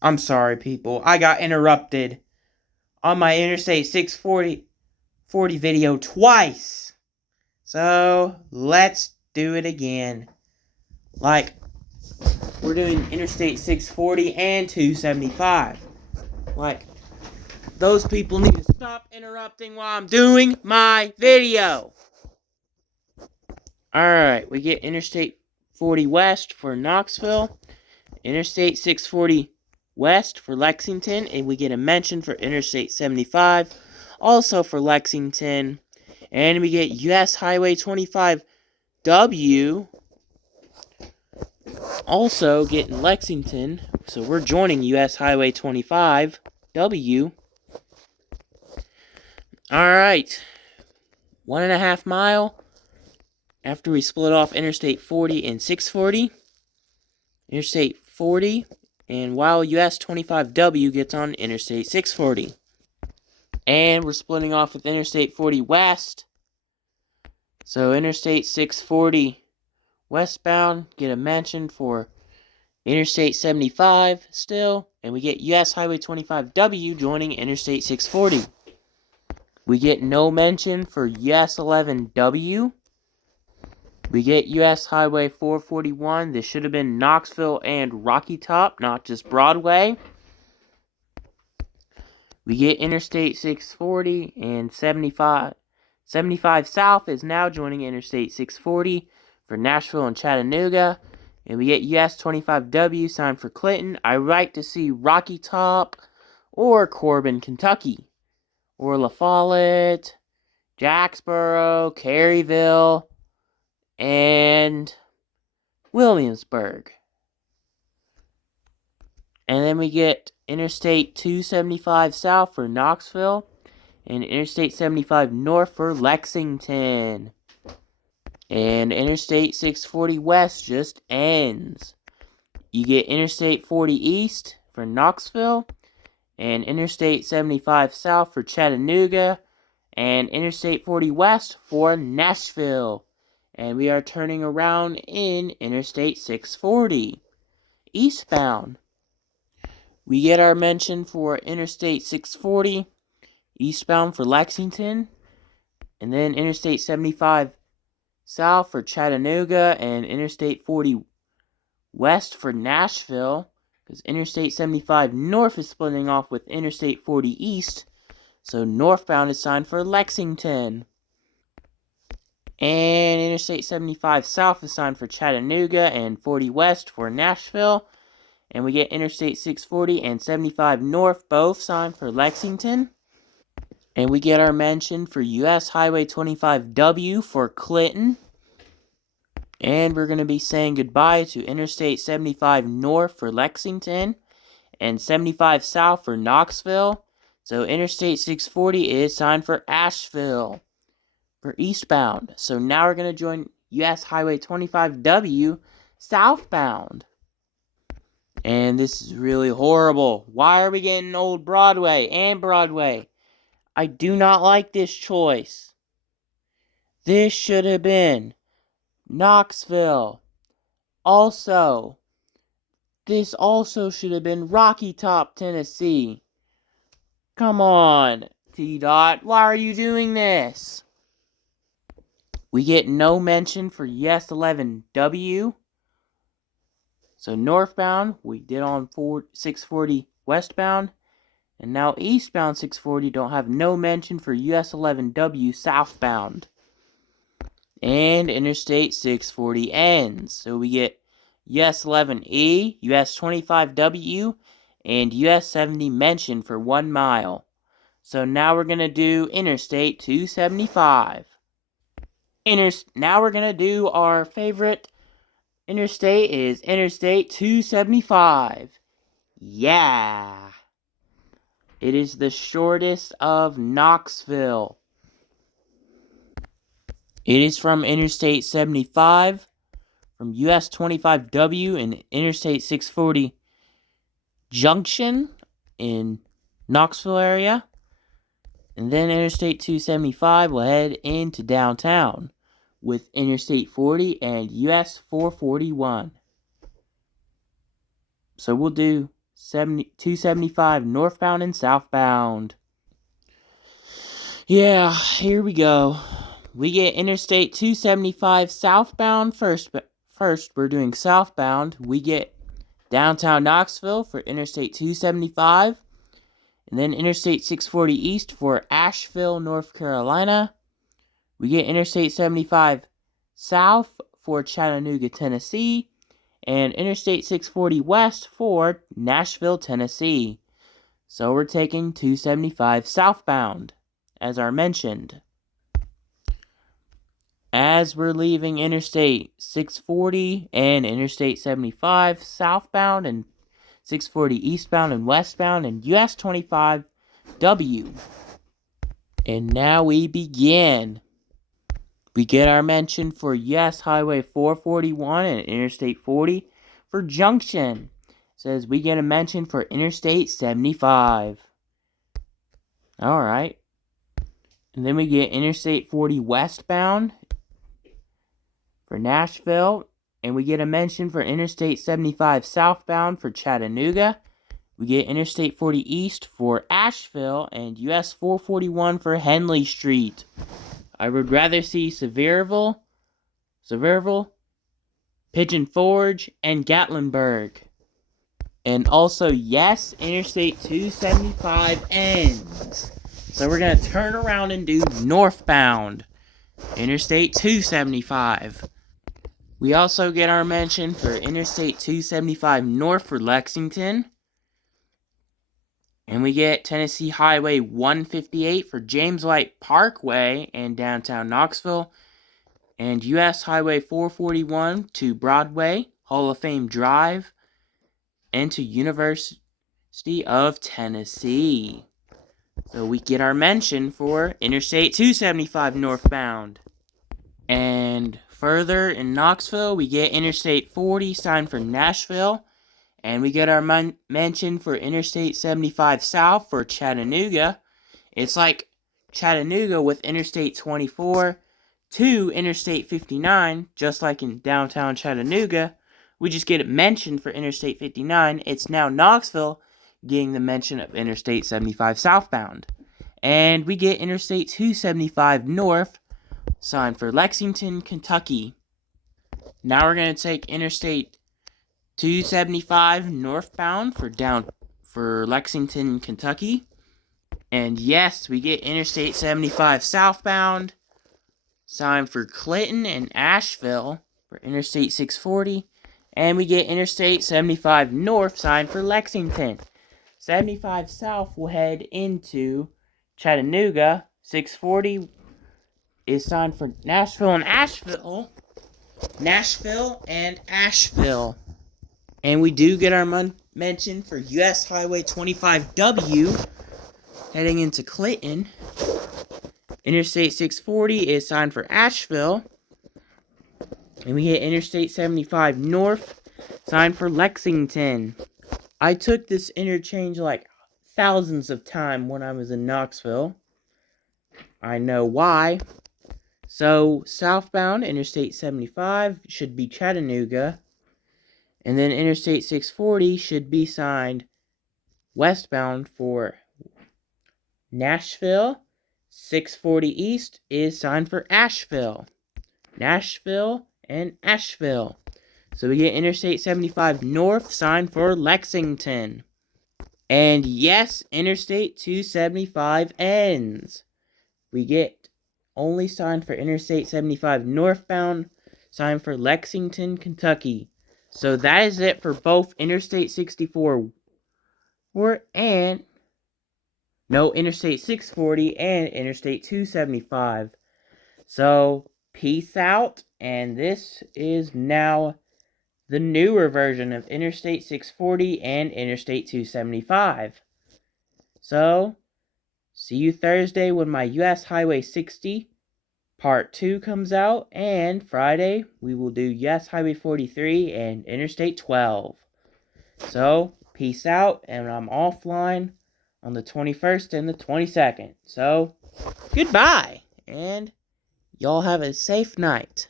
I'm sorry, people. I got interrupted on my Interstate 640 video twice. So, let's do it again. Like, we're doing Interstate 640 and 275. Like, those people need to stop interrupting while I'm doing my video. Alright, we get Interstate 40 West for Knoxville, Interstate 640 West for Lexington, and we get a mention for Interstate 75, also for Lexington, and we get US Highway 25W, also getting Lexington, so we're joining US Highway 25W. Alright, 1.5 mile after we split off Interstate 40 and 640, Interstate 40, and while US 25W gets on Interstate 640. And we're splitting off with Interstate 40 West. So Interstate 640 westbound get a mention for Interstate 75 still. And we get US Highway 25W joining Interstate 640. We get no mention for US 11W. We get US Highway 441. This should have been Knoxville and Rocky Top, not just Broadway. We get Interstate 640 and 75. 75 South is now joining Interstate 640 for Nashville and Chattanooga. And we get US 25W signed for Clinton. I like to see Rocky Top or Corbin, Kentucky. Or La Follette, Jacksboro, Caryville, and Williamsburg. And then we get Interstate 275 South for Knoxville and Interstate 75 North for Lexington. And Interstate 640 West just ends. You get Interstate 40 East for Knoxville and Interstate 75 South for Chattanooga and Interstate 40 West for Nashville. And we are turning around in Interstate 640 eastbound. We get our mention for Interstate 640 eastbound for Lexington, and then Interstate 75 South for Chattanooga, and Interstate 40 West for Nashville, because Interstate 75 North is splitting off with Interstate 40 East, so northbound is signed for Lexington. And Interstate 75 South is signed for Chattanooga, and 40 West for Nashville. And we get Interstate 640 and 75 North both signed for Lexington. And we get our mention for US Highway 25W for Clinton. And we're going to be saying goodbye to Interstate 75 North for Lexington and 75 South for Knoxville. So Interstate 640 is signed for Asheville for eastbound. So now we're going to join US Highway 25W southbound. And this is really horrible. Why are we getting Old Broadway and Broadway? I do not like this choice. This should have been Knoxville. Also, this also should have been Rocky Top, Tennessee. Come on, T-Dot. Why are you doing this? We get no mention for US 11W. So northbound, we did on 640 westbound. And now eastbound 640 don't have no mention for US 11W southbound. And Interstate 640 ends. So we get US 11E, US 25W, and US 70 mention for 1 mile. So now we're going to do Interstate 275. Now we're going to do our favorite interstate is Interstate 275. Yeah. It is the shortest of Knoxville. It is from Interstate 75, from US 25W and Interstate 640 Junction in Knoxville area. And then Interstate 275 will head into downtown with Interstate 40 and US 441. So we'll do 275 northbound and southbound. Yeah, here we go. We get Interstate 275 southbound first. First, we're doing southbound. We get downtown Knoxville for Interstate 275. And then Interstate 640 east for Asheville, North Carolina. We get Interstate 75 south for Chattanooga, Tennessee. And Interstate 640 west for Nashville, Tennessee. So we're taking 275 southbound, as I mentioned. As we're leaving Interstate 640 and Interstate 75 southbound and 640 eastbound and westbound and US 25W. And now we begin. We get our mention for US Highway 441 and Interstate 40 for junction. It says we get a mention for Interstate 75. Alright. And then we get Interstate 40 westbound for Nashville. And we get a mention for Interstate 75 southbound for Chattanooga. We get Interstate 40 east for Asheville and US 441 for Henley Street. I would rather see Sevierville, Pigeon Forge, and Gatlinburg. And also, yes, Interstate 275 ends. So we're going to turn around and do northbound Interstate 275. We also get our mention for Interstate 275 north for Lexington. And we get Tennessee Highway 158 for James White Parkway and downtown Knoxville. And US Highway 441 to Broadway, Hall of Fame Drive, and to University of Tennessee. So we get our mention for Interstate 275 northbound. And further in Knoxville, we get Interstate 40 signed for Nashville. And we get our mention for Interstate 75 south for Chattanooga. It's like Chattanooga with Interstate 24 to Interstate 59, just like in downtown Chattanooga. We just get it mentioned for Interstate 59. It's now Knoxville getting the mention of Interstate 75 southbound. And we get Interstate 275 north, signed for Lexington, Kentucky. Now we're going to take Interstate 275 northbound for Lexington, Kentucky. And yes, we get Interstate 75 southbound, signed for Clinton and Asheville for Interstate 640. And we get Interstate 75 north, signed for Lexington. 75 south will head into Chattanooga. 640 is signed for Nashville and Asheville. And we do get our mention for US Highway 25W heading into Clinton. Interstate 640 is signed for Asheville. And we get Interstate 75 north, signed for Lexington. I took this interchange like thousands of times when I was in Knoxville. I know why. So, southbound Interstate 75 should be Chattanooga. And then Interstate 640 should be signed westbound for Nashville. 640 east is signed for Asheville. Nashville and Asheville. So we get Interstate 75 north, signed for Lexington. And yes, Interstate 275 ends. We get only signed for Interstate 75 northbound, signed for Lexington, Kentucky. So that is it for both Interstate 64 and Interstate 640 and Interstate 275. So peace out, and this is now the newer version of Interstate 640 and Interstate 275. So, see you Thursday when my US Highway 60 Part 2 comes out, and Friday we will do US Highway 43 and Interstate 12. So, peace out, and I'm offline on the 21st and the 22nd. So, goodbye, and y'all have a safe night.